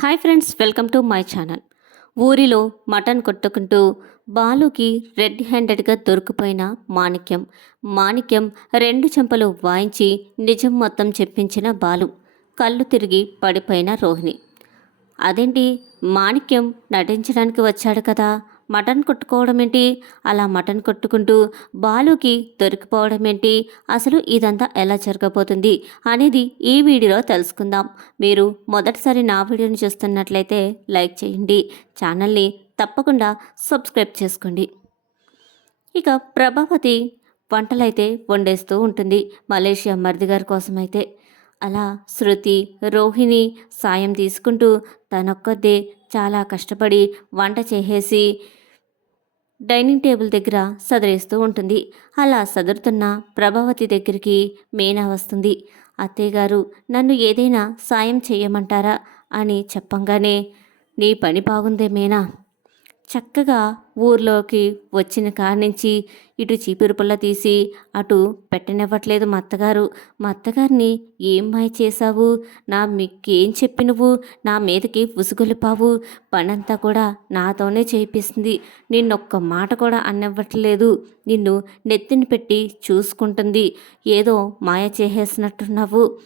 Hi friends welcome to my channel. ఊరిలో mutton కొట్టుకుంటూ బాలుకి రెడ్ హ్యాండెడ్గా దొరికిపోయిన మాణిక్యం. మాణిక్యం రెండు చెంపలు వాయించి నిజం మొత్తం చెప్పించిన బాలు. కళ్ళు తిరిగి పడిపోయిన రోహిణి. అదేంటి? మాణిక్యం నటించడానికి వచ్చాడు కదా? మటన్ కొట్టుకోవడం ఏంటి అలా మటన్ కొట్టుకుంటూ బాలుకి దొరికిపోవడం ఏంటి అసలు ఇదంతా ఎలా జరగబోతుంది అనేది ఈ వీడియోలో తెలుసుకుందాం. మీరు మొదటిసారి నా వీడియోని చూస్తున్నట్లయితే లైక్ చేయండి ఛానల్ని తప్పకుండా సబ్స్క్రైబ్ చేసుకోండి. ఇక ప్రభావతి వంటలైతే వండేస్తూ ఉంటుంది మలేషియా మరిది గారి కోసమైతే. అలా శృతి రోహిణి సాయం తీసుకుంటూ తనొక్కదే చాలా కష్టపడి వంట చేసేసి డైనింగ్ టేబుల్ దగ్గర సదరేస్తూ ఉంటుంది. అలా సదురుతున్న ప్రభావతి దగ్గరికి మీనా వస్తుంది. అత్తయ్యగారు నన్ను ఏదైనా సాయం చేయమంటారా? అని చెప్పంగానే నీ పని బాగుందే మీనా? చక్కగా ఊర్లోకి వచ్చిన కాడి నుంచి ఇటు చీపురు పుల్ల తీసి అటు పెట్టనివ్వట్లేదు మా అత్తగారు. మా అత్తగారిని ఏం మాయ చేశావు? నా మీకేం చెప్పి నువ్వు నా మీదకి ఉసుగొలిపావు? పనంతా కూడా నాతోనే చేయిస్తుంది నిన్నొక్క మాట కూడా అన్నివ్వట్లేదు నిన్ను నెత్తిని పెట్టి చూసుకుంటుంది. ఏదో మాయ చేసేసినట్టున్నావు.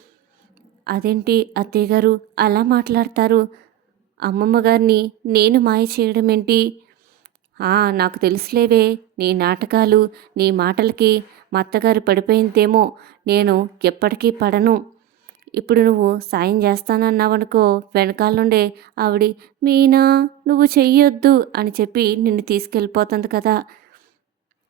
అదేంటి అత్తయ్య గారు? అలా మాట్లాడతారు. అమ్మమ్మ గారిని నేను మాయ చేయడం ఏంటి "ఆ, నాకు తెలుసులేవే నీ నాటకాలు నీ మాటలకి మా అత్తగారు పడిపోయిందేమో నేను ఎప్పటికీ పడను. ఇప్పుడు నువ్వు సాయం చేస్తానన్నావనుకో వెనకాల నుండే ఆవిడ మీనా నువ్వు చెయ్యొద్దు అని చెప్పి నిన్ను తీసుకెళ్ళిపోతుంది కదా.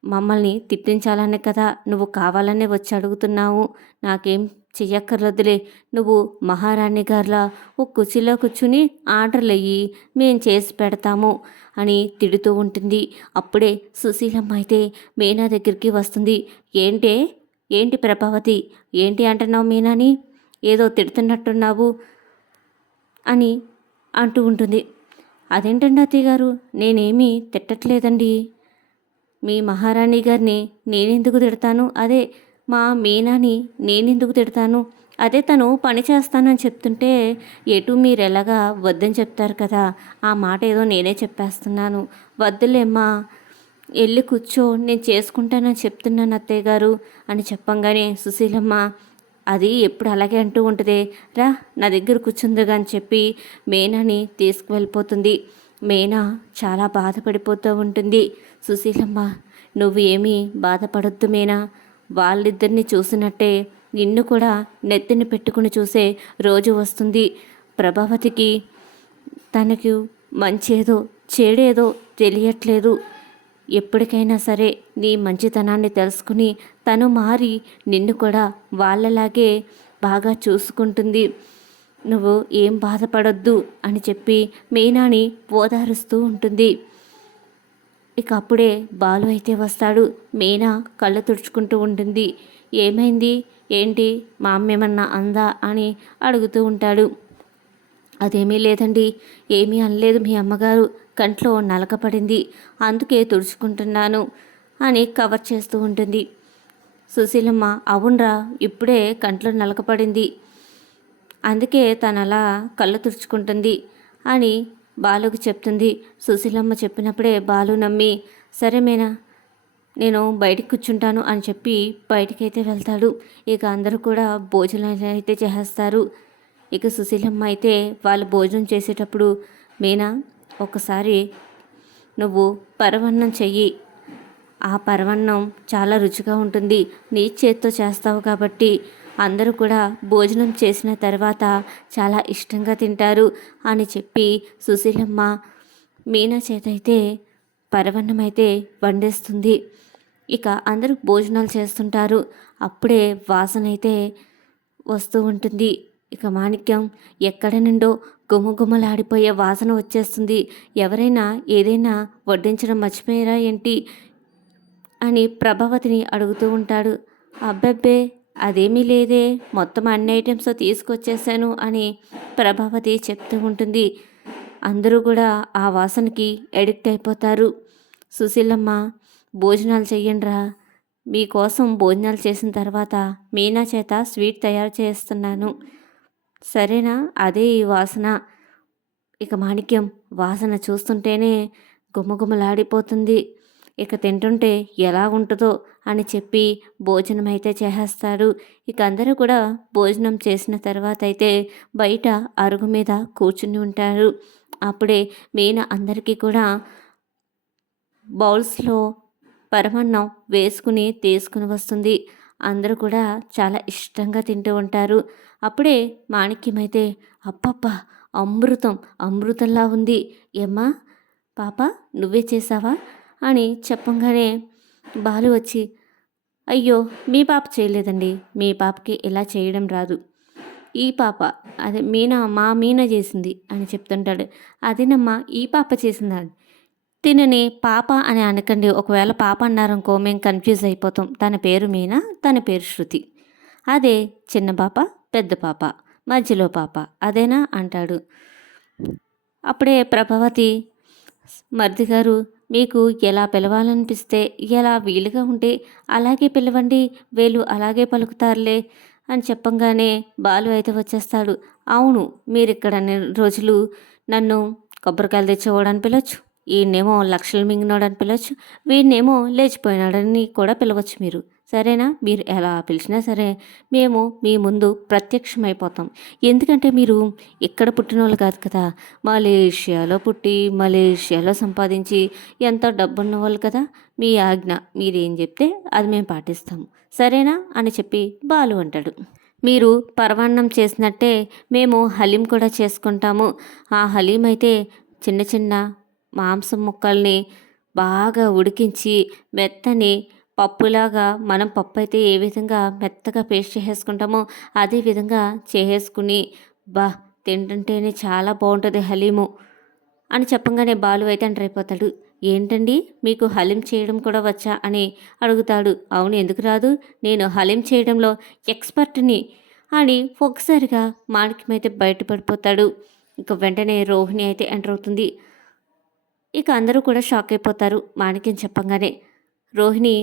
మమ్మల్ని తిట్టించాలనే కదా నువ్వు కావాలనే వచ్చి అడుగుతున్నావు. నాకేం చెయ్యక్కర్లేదులే. నువ్వు మహారాణి గారిలా ఓ కుర్చీలో కూర్చుని ఆర్డర్లు అయ్యి మేం చేసి పెడతాము అని తిడుతూ ఉంటుంది. అప్పుడే సుశీలమ్మ అయితే మీనా దగ్గరికి వస్తుంది. ఏంటే? ఏంటి ప్రభావతి? ఏంటి అంటున్నావు మీనాని? ఏదో తిడుతున్నట్టున్నావు అని అంటూ ఉంటుంది. అదేంటండి అత్తయ్య గారు నేనేమీ తిట్టట్లేదండి. మీ మహారాణి గారిని నేనెందుకు తిడతాను? అదే మా మీనాని నేనెందుకు తిడతాను? అదే తను పని చేస్తానని చెప్తుంటే ఎటు మీరు ఎలాగా వద్దని చెప్తారు కదా? ఆ మాట ఏదో నేనే చెప్పేస్తున్నాను. వద్దులేమ్మా వెళ్ళి కూర్చో నేను చేసుకుంటానని చెప్తున్నాను అత్తయ్య గారు అని చెప్పంగానే సుశీలమ్మ అది ఎప్పుడు అలాగే అంటూ ఉంటుంది. రా నా దగ్గర కూర్చుందిగా అని చెప్పి మేనాని తీసుకువెళ్ళిపోతుంది. మేనా చాలా బాధపడిపోతూ ఉంటుంది. సుశీలమ్మ నువ్వు ఏమీ బాధపడొద్దు మేనా? వాళ్ళిద్దరిని చూసినట్టే నిన్ను కూడా నెత్తిని పెట్టుకుని చూసే రోజు వస్తుంది. ప్రభావతికి తనకు మంచేదో చెడేదో తెలియట్లేదు. ఎప్పటికైనా సరే నీ మంచితనాన్ని తెలుసుకుని తను మారి నిన్ను కూడా వాళ్ళలాగే బాగా చూసుకుంటుంది. నువ్వు ఏం బాధపడొద్దు అని చెప్పి మీనాని ఓదారుస్తూ ఉంటుంది. ఇక అప్పుడే బాలు అయితే వస్తాడు. మీనా కళ్ళు తుడుచుకుంటూ ఉంటుంది. ఏమైంది? ఏంటి? మా అమ్మ ఏమన్నా అందా? అని అడుగుతూ ఉంటాడు. అదేమీ లేదండి. ఏమీ అనలేదు మీ అమ్మగారు. కంట్లో నలకపడింది అందుకే తుడుచుకుంటున్నాను అని కవర్ చేస్తూ ఉంటుంది. సుశీలమ్మ అవునరా ఇప్పుడే కంట్లో నలకపడింది అందుకే తను అలా కళ్ళు తుడుచుకుంటుంది అని బాలుకి చెప్తుంది. సుశీలమ్మ చెప్పినప్పుడే బాలు నమ్మి సరేమేనా నేను బయటికి కూర్చుంటాను అని చెప్పి బయటికైతే వెళ్తాడు. ఇక అందరూ కూడా భోజనాలు అయితే చేసేస్తారు. ఇక సుశీలమ్మ అయితే వాళ్ళు భోజనం చేసేటప్పుడు మీనా ఒకసారి నువ్వు పరవన్నం చెయ్యి. ఆ పరవన్నం చాలా రుచిగా ఉంటుంది. నీ చేత్తో చేస్తావు కాబట్టి అందరూ కూడా భోజనం చేసిన తర్వాత చాలా ఇష్టంగా తింటారు అని చెప్పి సుశీలమ్మ మీనా చేతైతే పరవన్నమైతే పరవన్నం అయితే వండేస్తుంది. ఇక అందరూ భోజనాలు చేస్తుంటారు. అప్పుడే వాసన అయితే వస్తూ ఉంటుంది. ఇక మాణిక్యం ఎక్కడ నుండో గుమగుమలాడిపోయే వాసన వచ్చేస్తుంది. ఎవరైనా ఏదైనా వడ్డించడం మర్చిపోయారా ఏంటి అని ప్రభావతిని అడుగుతూ ఉంటాడు. అబ్బబ్బే అదేమీ లేదే మొత్తం అన్ని ఐటమ్స్ తీసుకొచ్చేసాను అని ప్రభావతి చెప్తూ ఉంటుంది. అందరూ కూడా ఆ వాసనకి ఎడిక్ట్ అయిపోతారు. సుశీలమ్మ భోజనాలు చెయ్యండిరా. మీకోసం భోజనాలు చేసిన తర్వాత మీనా చేత స్వీట్ తయారు చేస్తున్నాను. సరేనా? అదే ఈ వాసన. ఇక మాణిక్యం వాసన చూస్తుంటేనే గుమగుమలాడిపోతుంది. ఇక తింటుంటే ఎలా ఉంటుందో అని చెప్పి భోజనం అయితే చేసేస్తారు ఇక అందరూ కూడా భోజనం చేసిన తర్వాత అయితే బయట అరుగు మీద కూర్చుని ఉంటారు. అప్పుడే మీన అందరికీ కూడా బౌల్స్లో పరమన్నం వేసుకుని తీసుకుని వస్తుంది. అందరూ కూడా చాలా ఇష్టంగా తింటూ ఉంటారు. అప్పుడే మాణిక్యమైతే అప్పప్ప అమృతం అమృతంలా ఉంది. ఏమ్మా పాప నువ్వే చేసావా? అని చెప్పంగానే బాలు వచ్చి అయ్యో మీ పాప చేయలేదండి. మీ పాపకి ఇలా చేయడం రాదు. ఈ పాప అదే మీనా మా మీనా చేసింది అని చెప్తుంటాడు. అదేనమ్మా ఈ పాప చేసిందా? తినని పాప అని అనకండి. ఒకవేళ పాప అన్నారనుకో మేము కన్ఫ్యూజ్ అయిపోతాం. తన పేరు మీనా తన పేరు శృతి. అదే చిన్న పాప పెద్ద పాప మధ్యలో పాప. అదేనా? అంటాడు. అప్పుడే ప్రభావతి మర్ది గారు మీకు ఎలా పిలవాలనిపిస్తే ఎలా వీలుగా ఉంటే అలాగే పిలవండి వీళ్ళు అలాగే పలుకుతారులే అని చెప్పంగానే బాలు అయితే వచ్చేస్తాడు. అవును మీరు ఇక్కడ రోజులు నన్ను కొబ్బరికాయలు తెచ్చేవాడని పిలవచ్చు ఈయనేమో లక్షలు మింగినాడని పిలవచ్చు వీడినేమో లేచిపోయినాడని కూడా పిలవచ్చు మీరు. సరేనా? మీరు ఎలా పిలిచినా సరే మేము మీ ముందు ప్రత్యక్షమైపోతాం. ఎందుకంటే మీరు ఇక్కడ పుట్టిన వాళ్ళు కాదు కదా. మలేషియాలో పుట్టి మలేషియాలో సంపాదించి ఎంత డబ్బున్న వాళ్ళు కదా. మీ ఆజ్ఞ మీరేం చెప్తే అది మేము పాటిస్తాము. సరేనా? అని చెప్పి బాలు అంటాడు. మీరు పరవాన్నం చేసినట్టే మేము హలీం కూడా చేసుకుంటాము. ఆ హలీం అయితే చిన్న చిన్న మాంసం ముక్కల్ని బాగా ఉడికించి మెత్తని పప్పులాగా మనం పప్పు అయితే ఏ విధంగా మెత్తగా పేస్ట్ చేసేసుకుంటామో అదే విధంగా చేసేసుకుని బా తింటుంటేనే చాలా బాగుంటుంది హలీము అని చెప్పంగానే బాలు అయితే అంటారైపోతాడు. అయిపోతాడు ఏంటండి? మీకు హలీం చేయడం కూడా వచ్చా? అని అడుగుతాడు. అవును ఎందుకు రాదు? నేను హలీం చేయడంలో ఎక్స్పర్ట్ని అని ఒక్కసారిగా మాణిక్యమైతే బయటపడిపోతాడు. ఇక వెంటనే రోహిణి అయితే ఎంటర్ అవుతుంది. ఇక అందరూ కూడా షాక్ అయిపోతారు. మాణిక్యం చెప్పంగానే రోహిణి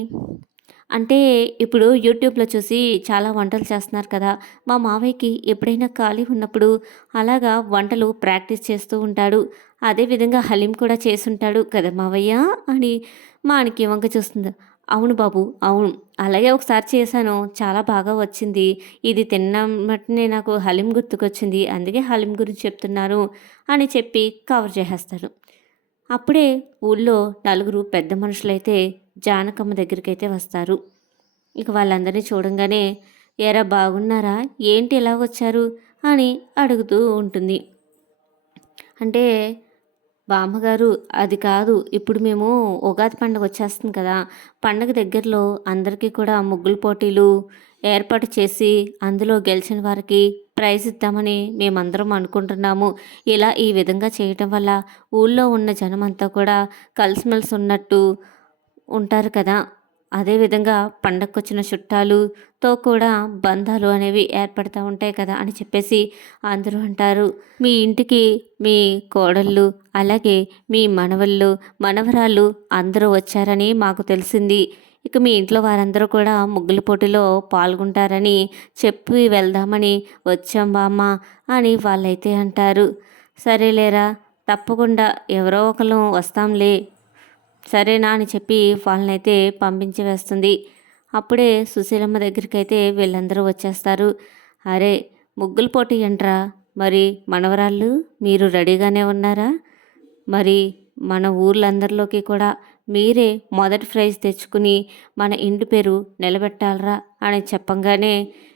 అంటే ఇప్పుడు యూట్యూబ్లో చూసి చాలా వంటలు చేస్తున్నారు కదా మా మావయ్యకి ఎప్పుడైనా ఖాళీ ఉన్నప్పుడు అలాగా వంటలు ప్రాక్టీస్ చేస్తూ ఉంటాడు. అదేవిధంగా హలీం కూడా చేసుంటాడు కదా మావయ్య అని మానికి వంక చూస్తుంది. అవును బాబు అవును. అలాగే ఒకసారి చేశాను చాలా బాగా వచ్చింది. ఇది తిన్నమటనే నాకు హలీం గుర్తుకొచ్చింది అందుకే హలీం గురించి చెప్తున్నాను అని చెప్పి కవర్ చేసేస్తాడు. అప్పుడే ఊళ్ళో నలుగురు పెద్ద మనుషులైతే జానకమ్మ దగ్గరికి అయితే వస్తారు. ఇక వాళ్ళందరినీ చూడంగానే ఎరా బాగున్నారా? ఏంటి ఎలా వచ్చారు? అని అడుగుతూ ఉంటుంది. అంటే బామ్మగారు అది కాదు ఇప్పుడు మేము ఉగాది పండుగ వచ్చేస్తుంది కదా. పండగ దగ్గరలో అందరికీ కూడా ముగ్గుల పోటీలు ఏర్పాటు చేసి అందులో గెలిచిన వారికి ప్రైజ్ ఇద్దామని మేమందరం అనుకుంటున్నాము. ఇలా ఈ విధంగా చేయటం వల్ల ఊళ్ళో ఉన్న జనమంతా కూడా కలిసిమెలిసి ఉన్నట్టు ఉంటారు కదా. అదేవిధంగా పండగకొచ్చిన చుట్టాలుతో కూడా బంధాలు అనేవి ఏర్పడుతూ ఉంటాయి కదా అని చెప్పేసి అందరూ అంటారు. మీ ఇంటికి మీ కోడళ్ళు అలాగే మీ మనవళ్ళు మనవరాళ్ళు అందరూ వచ్చారని మాకు తెలిసింది. ఇక మీ ఇంట్లో వారందరూ కూడా ముగ్గుల పోటీలో పాల్గొంటారని చెప్పి వెళ్దామని వచ్చాం బామ్మ అని వాళ్ళైతే అంటారు. సరేలేరా తప్పకుండా ఎవరో ఒకరు వస్తాంలే సరేనా అని చెప్పి వాళ్ళనైతే పంపించి వేస్తుంది అప్పుడే సుశీలమ్మ దగ్గరికి అయితే వీళ్ళందరూ వచ్చేస్తారు. అరే ముగ్గుల పోటీ ఎంట్రా మరి మనవరాళ్ళు మీరు రెడీగానే ఉన్నారా? మరి మన ఊర్లందరిలోకి కూడా మీరే మొదటి ప్రైజ్ తెచ్చుకుని మన ఇంటి పేరు నిలబెట్టాలరా అని చెప్పంగానే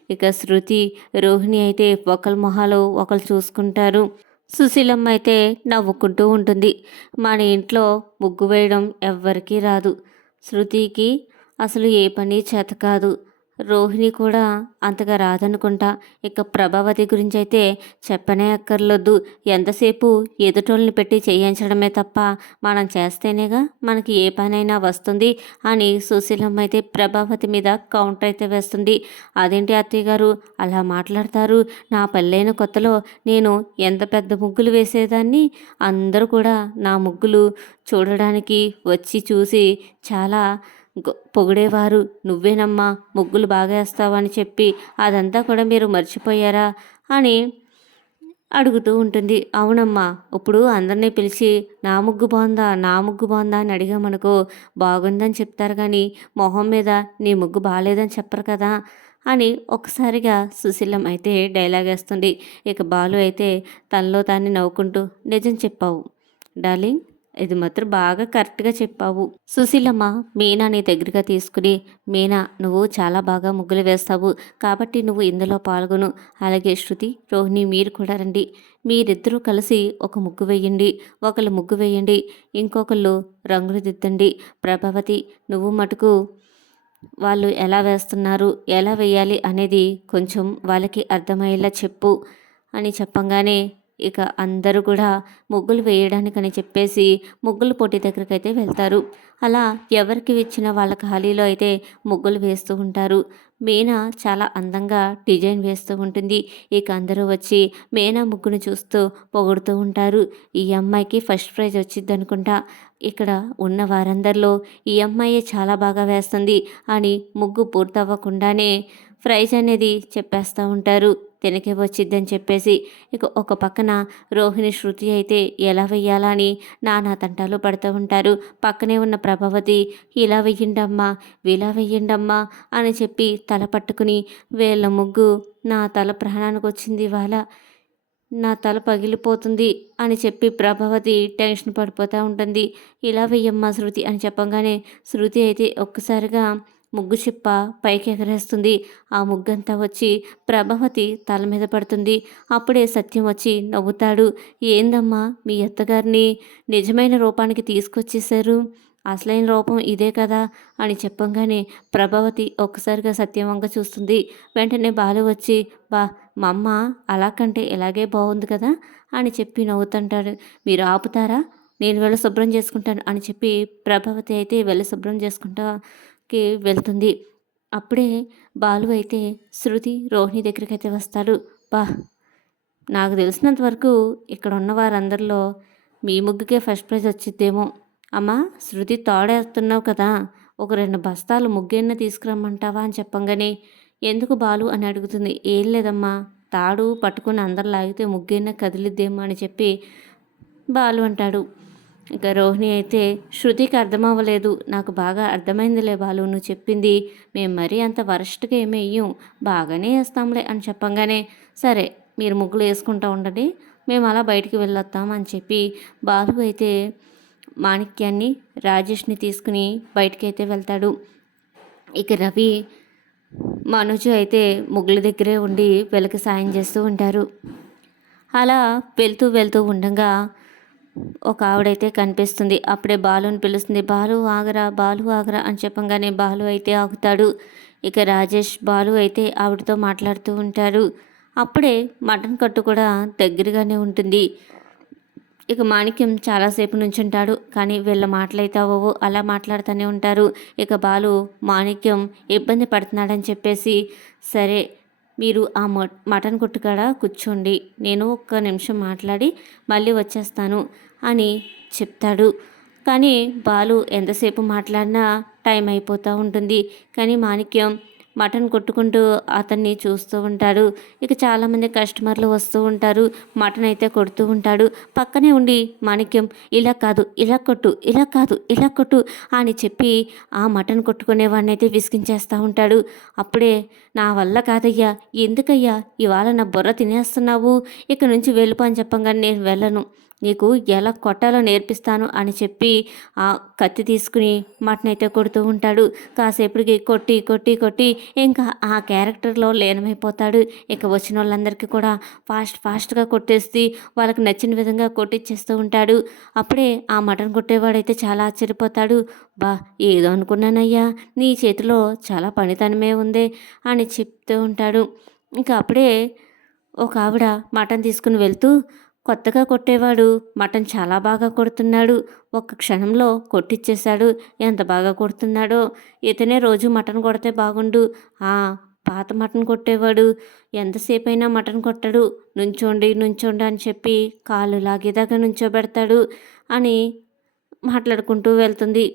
ఇక శృతి రోహిణి అయితే ఒకరి మొహాలు ఒకరు చూసుకుంటారు. సుశీలమ్మ అయితే నవ్వుకుంటూ ఉంటుంది. మన ఇంట్లో ముగ్గు వేయడం ఎవ్వరికీ రాదు. శృతికి అసలు ఏ పని చేత కాదు. రోహిణి కూడా అంతగా రాదనుకుంటా. ఇక ప్రభావతి గురించి అయితే చెప్పనే అక్కర్లొద్దు. ఎంతసేపు ఎదుటోళ్ళని పెట్టి చేయించడమే తప్ప మనం చేస్తేనేగా మనకి ఏ పనైనా వస్తుంది అని సుశీలమ్మ అయితే ప్రభావతి మీద కౌంటర్ అయితే వేస్తుంది. అదేంటి అత్తయ్య గారు? అలా మాట్లాడతారు. నా పెళ్ళైన కొత్తలో నేను ఎంత పెద్ద ముగ్గులు వేసేదాన్ని? అందరూ కూడా నా ముగ్గులు చూడడానికి వచ్చి చూసి చాలా పొగిడేవారు. నువ్వేనమ్మా ముగ్గులు బాగా వేస్తావని చెప్పి అదంతా కూడా మీరు మర్చిపోయారా? అని అడుగుతూ ఉంటుంది. అవునమ్మా ఇప్పుడు అందరినీ పిలిచి నా ముగ్గు బాగుందా నా ముగ్గు బాగుందా అని అడిగామనుకో బాగుందని చెప్తారు కానీ మొహం మీద నీ ముగ్గు బాగాలేదని చెప్పరు కదా అని ఒకసారిగా సుశీలం అయితే డైలాగ్ వేస్తుంది. ఇక బాలు అయితే తనలో తాన్ని నవ్వుకుంటూ నిజం చెప్పావు. డార్లింగ్ ఇది మాత్రం బాగా కరెక్ట్గా చెప్పావు. సుశీలమ్మ మీనా నీ దగ్గరగా తీసుకుని మీనా నువ్వు చాలా బాగా ముగ్గులు వేస్తావు. కాబట్టి నువ్వు ఇందులో పాల్గొను. అలాగే శృతి రోహిణి మీరు కూడా రండి. మీరిద్దరూ కలిసి ఒక ముగ్గు వేయండి. ఒకళ్ళు ముగ్గు వేయండి. ఇంకొకళ్ళు రంగులు దిద్దండి. ప్రభావతి నువ్వు మటుకు వాళ్ళు ఎలా వేస్తున్నారు ఎలా వేయాలి అనేది కొంచెం వాళ్ళకి అర్థమయ్యేలా చెప్పు అని చెప్పంగానే ఇక అందరూ కూడా ముగ్గులు వేయడానికని చెప్పేసి ముగ్గుల పోటీ దగ్గరికి అయితే వెళ్తారు. అలా ఎవరికి ఇచ్చిన వాళ్ళ ఖాళీలో అయితే ముగ్గులు వేస్తూ ఉంటారు. మీనా చాలా అందంగా డిజైన్ వేస్తూ ఉంటుంది. ఇక అందరూ వచ్చి మీనా ముగ్గును చూస్తూ పొగుడుతూ ఉంటారు. ఈ అమ్మాయికి ఫస్ట్ ప్రైజ్ వచ్చింది అనుకుంటా. ఇక్కడ ఉన్న వారందరిలో ఈ అమ్మాయి చాలా బాగా వేస్తుంది అని ముగ్గు పూర్తవ్వకుండానే ప్రైజ్ అనేది చెప్పేస్తూ ఉంటారు. తినకే వచ్చిద్దని చెప్పేసి ఇక ఒక పక్కన రోహిణి శృతి అయితే ఎలా వెయ్యాలా అని నానా తంటాలు పడుతూ ఉంటారు. పక్కనే ఉన్న ప్రభావతి ఇలా వెయ్యండమ్మా ఇలా వెయ్యండమ్మా అని చెప్పి తల పట్టుకుని వేళ్ళ ముగ్గు నా తల ప్రాణానికి వచ్చింది ఇవాళ. నా తల పగిలిపోతుంది అని చెప్పి ప్రభావతి టెన్షన్ పడిపోతూ ఉంటుంది. ఇలా వెయ్యమ్మా శృతి అని చెప్పంగానే శృతి అయితే ఒక్కసారిగా ముగ్గు చిప్ప పైకి ఎగరేస్తుంది. ఆ ముగ్గంతా వచ్చి ప్రభావతి తల మీద పడుతుంది. అప్పుడే సత్యం వచ్చి నవ్వుతాడు. ఏందమ్మా మీ అత్తగారిని నిజమైన రూపానికి తీసుకొచ్చేశారు. అసలైన రూపం ఇదే కదా అని చెప్పంగానే ప్రభావతి ఒక్కసారిగా సత్యం చూస్తుంది. వెంటనే బాలు వచ్చి బా మా అమ్మ అలా కంటే ఇలాగే బాగుంది కదా అని చెప్పి నవ్వుతుంటాడు. మీరు ఆపుతారా? నేను వెళ్ళి శుభ్రం చేసుకుంటాను అని చెప్పి ప్రభావతి అయితే వెళ్ళి శుభ్రం చేసుకుంటా కి వెళ్తుంది. అప్పుడే బాలు అయితే శృతి రోహిణి దగ్గరికి అయితే వస్తాడు. బా నాకు తెలిసినంత వరకు ఇక్కడ ఉన్న వారందరిలో మీ ముగ్గుకే ఫస్ట్ ప్రైజ్ వచ్చిద్దేమో. అమ్మా శృతి తోడేస్తున్నావు కదా ఒక రెండు బస్తాలు ముగ్గేన్న తీసుకురమ్మంటావా అని చెప్పంగానే ఎందుకు బాలు? అని అడుగుతుంది. ఏం లేదమ్మా తాడు పట్టుకుని అందరు లాగితే ముగ్గేన్న కదిలిద్దేమో అని చెప్పి బాలు అంటాడు. ఇక రోహిణి అయితే శృతికి అర్థమవ్వలేదు. నాకు బాగా అర్థమైందిలే బాలు నువ్వు చెప్పింది. మేము మరీ అంత వరస్ట్గా ఏమీ వేయం బాగానే వేస్తాంలే అని చెప్పంగానే సరే మీరు ముగ్గులు వేసుకుంటూ ఉండండి. మేము అలా బయటికి వెళ్ళొస్తాం అని చెప్పి బాలు అయితే మాణిక్యాన్ని రాజేష్ని తీసుకుని బయటికి అయితే వెళ్తాడు. ఇక రవి మనోజు అయితే ముగ్గుల దగ్గరే ఉండి వీళ్ళకి సాయం చేస్తూ ఉంటారు. అలా వెళ్తూ వెళ్తూ ఉండగా ఒక ఆవిడైతే కనిపిస్తుంది. అప్పుడే బాలుని పిలుస్తుంది. బాలు ఆగరా బాలు ఆగరా అని చెప్పంగానే బాలు అయితే ఆగుతాడు. ఇక రాజేష్ బాలు అయితే ఆవిడతో మాట్లాడుతూ ఉంటారు. అప్పుడే మటన్ కట్టు కూడా దగ్గరగానే ఉంటుంది. ఇక మాణిక్యం చాలాసేపు నుంచుంటాడు. కానీ వీళ్ళ మాటలైతే అవ్వవు. అలా మాట్లాడుతూనే ఉంటారు. ఇక బాలు మాణిక్యం ఇబ్బంది పడుతున్నాడని చెప్పేసి సరే మీరు ఆ మటన్ కొట్టుకాడ కూర్చోండి. నేను ఒక్క నిమిషం మాట్లాడి మళ్ళీ వచ్చేస్తాను అని చెప్తాడు. కానీ బాలు ఎంతసేపు మాట్లాడినా టైం అయిపోతూ ఉంటుంది. కానీ మాణిక్యం మటన్ కొట్టుకుంటూ అతన్ని చూస్తూ ఉంటాడు. ఇక చాలామంది కస్టమర్లు వస్తూ ఉంటారు. మటన్ అయితే కొడుతూ ఉంటాడు. పక్కనే ఉండి మాణిక్యం ఇలా కాదు ఇలా కొట్టు ఇలా కాదు ఇలా కొట్టు అని చెప్పి ఆ మటన్ కొట్టుకునేవాడిని అయితే విసిగించేస్తూ ఉంటాడు. అప్పుడే నా వల్ల కాదయ్యా ఎందుకయ్యా? ఇవాళ నా బుర్ర తినేస్తున్నావు. ఇక నుంచి వెళ్ళిపో అని చెప్పంగానే నేను వెళ్ళను. నీకు ఎలా కొట్టాలో నేర్పిస్తాను అని చెప్పి ఆ కత్తి తీసుకుని మటన్ అయితే కొడుతూ ఉంటాడు. కాసేపటికి కొట్టి కొట్టి కొట్టి ఇంకా ఆ క్యారెక్టర్లో లీనమైపోతాడు. ఇక వచ్చిన వాళ్ళందరికీ కూడా ఫాస్ట్ ఫాస్ట్గా కొట్టేసి వాళ్ళకి నచ్చిన విధంగా కొట్టిచ్చేస్తూ ఉంటాడు. అప్పుడే ఆ మటన్ కొట్టేవాడైతే చాలా ఆశ్చర్యపోతాడు. బా ఏదో అనుకున్నానయ్యా నీ చేతిలో చాలా పనితనమే ఉంది అని చెప్తూ ఉంటాడు. ఇంకా అప్పుడే ఒక ఆవిడ మటన్ తీసుకుని వెళ్తూ కొత్తగా కొట్టేవాడు మటన్ చాలా బాగా కొడుతున్నాడు. ఒక్క క్షణంలో కొట్టిచ్చేశాడు. ఎంత బాగా కొడుతున్నాడో. ఇతనే రోజు మటన్ కొడితే బాగుండు. ఆ పాత మటన్ కొట్టేవాడు. ఎంతసేపైనా మటన్ కొట్టడు. నుంచోండి నుంచోండి అని చెప్పి కాళ్ళు లాగేదాకా నుంచోబెడతాడు అని మాట్లాడుకుంటూ వెళ్తుంది.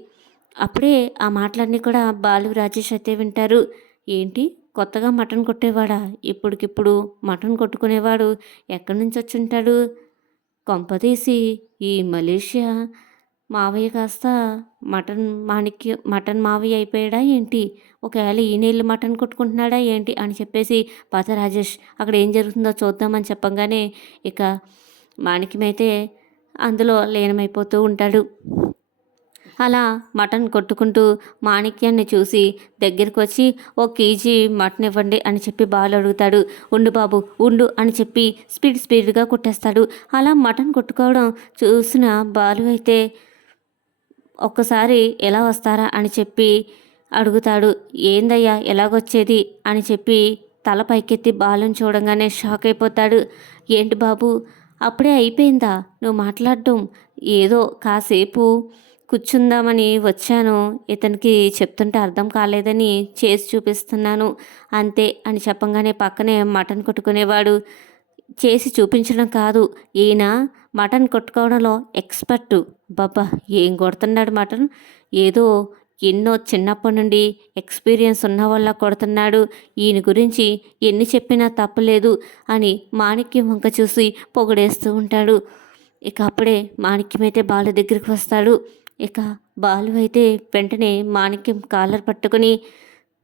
అప్పుడే ఆ మాటలన్నీ కూడా బాలు రాజేష్ అయితే వింటారు. ఏంటి? కొత్తగా మటన్ కొట్టేవాడా? ఇప్పటికిప్పుడు మటన్ కొట్టుకునేవాడు ఎక్కడి నుంచి వచ్చుంటాడు కొంపదీసి ఈ మలేషియా మావయ్య కాస్త మటన్ మాణిక్య మటన్ మావయ్య అయిపోయాడా ఏంటి? ఒకవేళ ఈ నీళ్ళు మటన్ కొట్టుకుంటున్నాడా ఏంటి? అని చెప్పేసి పాత రాజేష్ అక్కడ ఏం జరుగుతుందో చూద్దామని చెప్పంగానే ఇక మాణిక్యమైతే అందులో లీనమైపోతూ ఉంటాడు. అలా మటన్ కొట్టుకుంటూ మాణిక్యాన్ని చూసి దగ్గరికి వచ్చి ఓ కేజీ మటన్ ఇవ్వండి అని చెప్పి బాలు అడుగుతాడు. ఉండు బాబు ఉండు అని చెప్పి స్పీడ్ స్పీడ్గా కొట్టేస్తాడు. అలా మటన్ కొట్టుకోవడం చూసిన బాలు అయితే ఒక్కసారి ఎలా వస్తారా అని చెప్పి అడుగుతాడు. ఏందయ్యా ఎలాగొచ్చేది అని చెప్పి తల పైకెత్తి బాలుని చూడంగానే షాక్ అయిపోతాడు. ఏంటి బాబు అప్పుడే అయిపోయిందా? నువ్వు మాట్లాడటం ఏదో కాసేపు కూర్చుందామని వచ్చాను. ఇతనికి చెప్తుంటే అర్థం కాలేదని చేసి చూపిస్తున్నాను. అంతే అని చెప్పంగానే పక్కనే మటన్ కొట్టుకునేవాడు. చేసి చూపించడం కాదు. ఈయన మటన్ కొట్టుకోవడంలో ఎక్స్పర్టు. బాబా ఏం కొడుతున్నాడు మటన్? ఏదో ఎన్నో చిన్నప్పటి నుండి ఎక్స్పీరియన్స్ ఉన్న వల్ల కొడుతున్నాడు. ఈయన గురించి ఎన్ని చెప్పినా తప్పలేదు అని మాణిక్యం వంక చూసి పొగడేస్తూ ఉంటాడు. ఇక అప్పుడే మాణిక్యమైతే బాల బాలు దగ్గరికి వస్తాడు. ఇక బాలు అయితే వెంటనే మాణిక్యం కాలర్ పట్టుకుని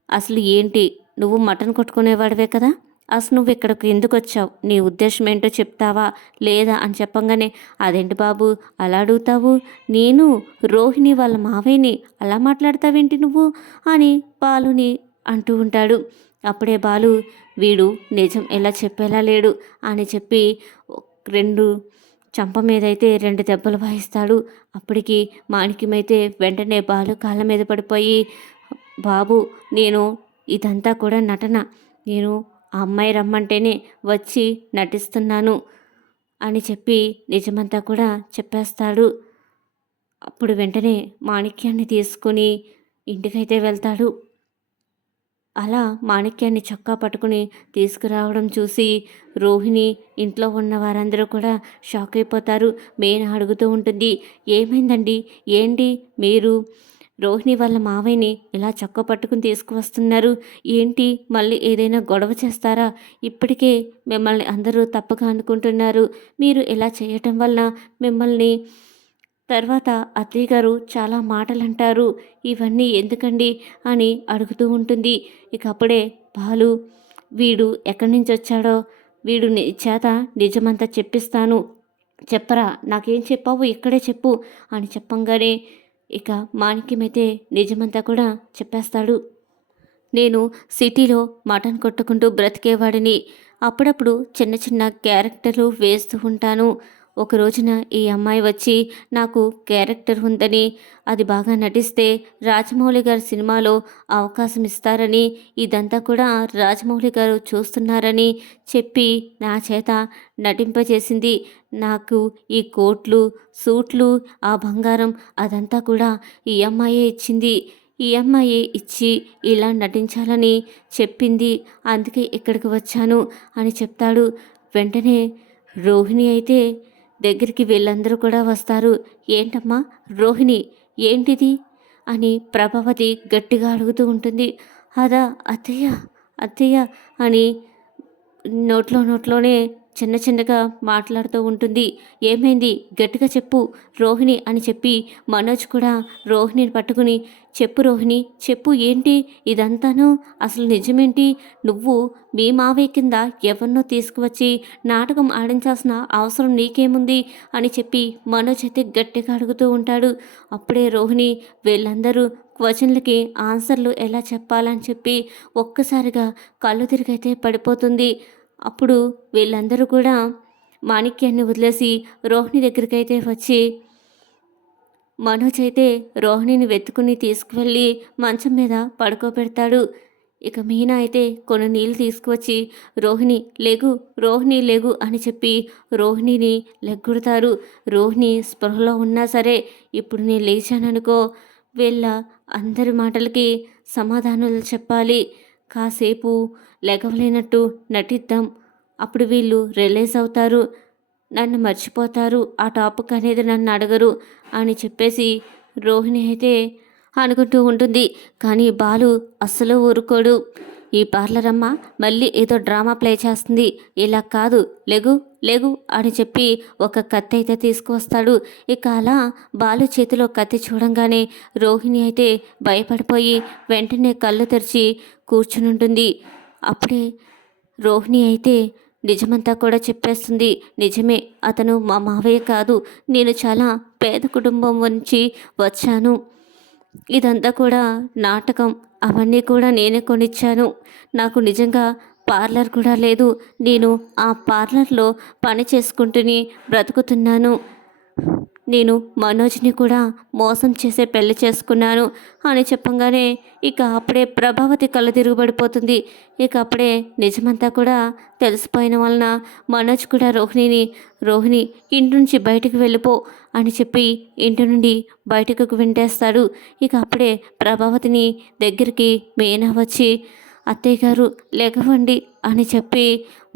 అసలు ఏంటి? నువ్వు మటన్ కొట్టుకునేవాడివే కదా? అసలు నువ్వు ఇక్కడికి ఎందుకు వచ్చావు? నీ ఉద్దేశం ఏంటో చెప్తావా? లేదా? అని చెప్పంగానే అదేంటి బాబు? అలా అడుగుతావు? నేను రోహిణి వాళ్ళ మావయ్యని అలా మాట్లాడతావేంటి నువ్వు? అని బాలుని అంటూ ఉంటాడు. అప్పుడే బాలు వీడు నిజం ఎలా చెప్పేలా లేడు? అని చెప్పి రెండు చంప మీదైతే రెండు దెబ్బలు వాయిస్తాడు. అప్పటికి మాణిక్యమైతే వెంటనే బాలు కాళ్ళ మీద పడిపోయి బాబు నేను ఇదంతా కూడా నటన. నేను ఆ అమ్మాయి రమ్మంటేనే వచ్చి నటిస్తున్నాను అని చెప్పి నిజమంతా కూడా చెప్పేస్తాడు. అప్పుడు వెంటనే మాణిక్యాన్ని తీసుకుని ఇంటికైతే వెళ్తాడు. అలా మాణిక్యాన్ని చొక్కా పట్టుకుని తీసుకురావడం చూసి రోహిణి ఇంట్లో ఉన్న వారందరూ కూడా షాక్ అయిపోతారు. మేన అడుగుతూ ఉంటుంది ఏమైందండి? ఏంటి? మీరు రోహిణి వాళ్ళ మావయ్యని ఇలా చొక్క పట్టుకుని తీసుకువస్తున్నారు. ఏంటి? మళ్ళీ ఏదైనా గొడవ చేస్తారా? ఇప్పటికే మిమ్మల్ని అందరూ తప్పగా అనుకుంటున్నారు. మీరు ఇలా చేయటం వల్ల మిమ్మల్ని తర్వాత అత్తయ్య గారు చాలా మాటలు అంటారు ఇవన్నీ ఎందుకండి? అని అడుగుతూ ఉంటుంది. ఇక అప్పుడే బాలు వీడు ఎక్కడి నుంచి వచ్చాడో? వీడు ని- చేత నిజమంతా చెప్పిస్తాను. చెప్పరా? నాకేం చెప్పావు? ఇక్కడే చెప్పు అని చెప్పంగానే ఇక మాణిక్యమైతే నిజమంతా కూడా చెప్పేస్తాడు. నేను సిటీలో మటన్ కొట్టుకుంటూ బ్రతికేవాడిని. అప్పుడప్పుడు చిన్న చిన్న క్యారెక్టర్లు వేస్తూ ఉంటాను. ఒక రోజున ఈ అమ్మాయి వచ్చి నాకు క్యారెక్టర్ ఉందని అది బాగా నటిస్తే రాజమౌళి గారి సినిమాలో అవకాశం ఇస్తారని ఇదంతా కూడా రాజమౌళి గారు చూస్తున్నారని చెప్పి నా చేత నటింపజేసింది. నాకు ఈ కోట్లు సూట్లు ఆ బంగారం అదంతా కూడా ఈ అమ్మాయే ఇచ్చింది. ఈ అమ్మాయి ఇచ్చి ఇలా నటించాలని చెప్పింది. అందుకే ఇక్కడికి వచ్చాను అని చెప్తాడు. వెంటనే రోహిణి అయితే దగ్గరికి వీళ్ళందరూ కూడా వస్తారు. ఏంటమ్మా రోహిణి ఏంటిది? అని ప్రభావతి గట్టిగా అడుగుతూ ఉంటుంది. అదా అత్తయ్య అత్తయ్య అని నోట్లో నోట్లోనే చిన్న చిన్నగా మాట్లాడుతూ ఉంటుంది. ఏమైంది? గట్టిగా చెప్పు. రోహిణి అని చెప్పి మనోజ్ కూడా రోహిణిని పట్టుకుని చెప్పు రోహిణి చెప్పు ఏంటి ఇదంతాను? అసలు నిజమేంటి? నువ్వు మీ మావయ్య కింద ఎవరినో తీసుకువచ్చి నాటకం ఆడించాల్సిన అవసరం నీకేముంది? అని చెప్పి మనోజ్ అయితే గట్టిగా అడుగుతూ ఉంటాడు. అప్పుడే రోహిణి వీళ్ళందరూ క్వశ్చన్లకి ఆన్సర్లు ఎలా చెప్పాలని చెప్పి ఒక్కసారిగా కళ్ళు తిరిగైతే పడిపోతుంది. అప్పుడు వీళ్ళందరూ కూడా మాణిక్యాన్ని వదిలేసి రోహిణి దగ్గరికి అయితే వచ్చి మనోజ్ అయితే రోహిణిని వెతుకుని తీసుకువెళ్ళి మంచం మీద పడుకోబెడతాడు. ఇక మీనా అయితే కొన్ని నీళ్ళు తీసుకువచ్చి రోహిణి లేగు రోహిణి లేగు అని చెప్పి రోహిణిని లెగ్గుడతారు. రోహిణి స్పృహలో ఉన్నా సరే ఇప్పుడు నేను లేచాననుకో వీళ్ళ అందరి మాటలకి సమాధానాలు చెప్పాలి. కాసేపు లెగవలేనట్టు నటిద్దాం. అప్పుడు వీళ్ళు రిలీజ్ అవుతారు. నన్ను మర్చిపోతారు. ఆ టాపిక్ అనేది నన్ను అడగరు అని చెప్పేసి రోహిణి అయితే అనుకుంటూ ఉంటుంది. కానీ బాలు అస్సలు ఊరుకోడు. ఈ పార్లర్ అమ్మ మళ్ళీ ఏదో డ్రామా ప్లే చేస్తుంది. ఇలా కాదు. లెగు లెగు అని చెప్పి ఒక కత్తి అయితే తీసుకువస్తాడు. ఇక అలా బాలు చేతిలో కత్తి చూడంగానే రోహిణి అయితే భయపడిపోయి వెంటనే కళ్ళు తెరిచి కూర్చునుంటుంది. అప్పుడే రోహిణి అయితే నిజమంతా కూడా చెప్పేస్తుంది. నిజమే అతను మా మావయ్య కాదు. నేను చాలా పేద కుటుంబం నుంచి వచ్చాను. ఇదంతా కూడా నాటకం. అవన్నీ కూడా నేనే కొనిచ్చాను. నాకు నిజంగా పార్లర్ కూడా లేదు. నేను ఆ పార్లర్లో పని చేసుకుంటూనే బ్రతుకుతున్నాను. నేను మనోజ్ని కూడా మోసం చేసే పెళ్ళి చేసుకున్నాను అని చెప్పంగానే ఇక అప్పుడే ప్రభావతి కళ్ళ తిరుగుబడిపోతుంది. ఇక అప్పుడే నిజమంతా కూడా తెలిసిపోయిన వలన మనోజ్ కూడా రోహిణిని రోహిణి ఇంటి నుంచి బయటికి వెళ్ళిపో అని చెప్పి ఇంటి నుండి బయటకు వింటేస్తాడు. ఇక అప్పుడే ప్రభావతిని దగ్గరికి మేనా వచ్చి అత్తయ్య గారు లేకవండి అని చెప్పి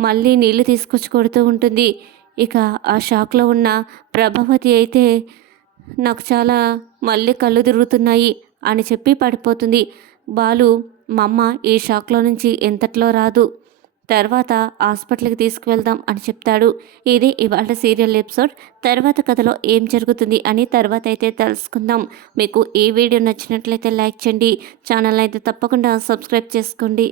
మళ్ళీ నీళ్ళు తీసుకొచ్చి కొడుతూ ఉంటుంది. ఇక ఆ షాక్లో ఉన్న ప్రభావతి అయితే నాకు చాలా మళ్ళీ కళ్ళు తిరుగుతున్నాయి అని చెప్పి పడిపోతుంది. బాలు మా అమ్మ ఈ షాక్లో నుంచి ఎంతట్లో రాదు తర్వాత హాస్పిటల్కి తీసుకువెళ్దాం అని చెప్తాడు. ఇది ఇవాళ సీరియల్ ఎపిసోడ్. తర్వాత కథలో ఏం జరుగుతుంది అని తర్వాత అయితే తెలుసుకుందాం. మీకు ఈ వీడియో నచ్చినట్లయితే లైక్ చేయండి. ఛానల్ అయితే తప్పకుండా సబ్స్క్రైబ్ చేసుకోండి.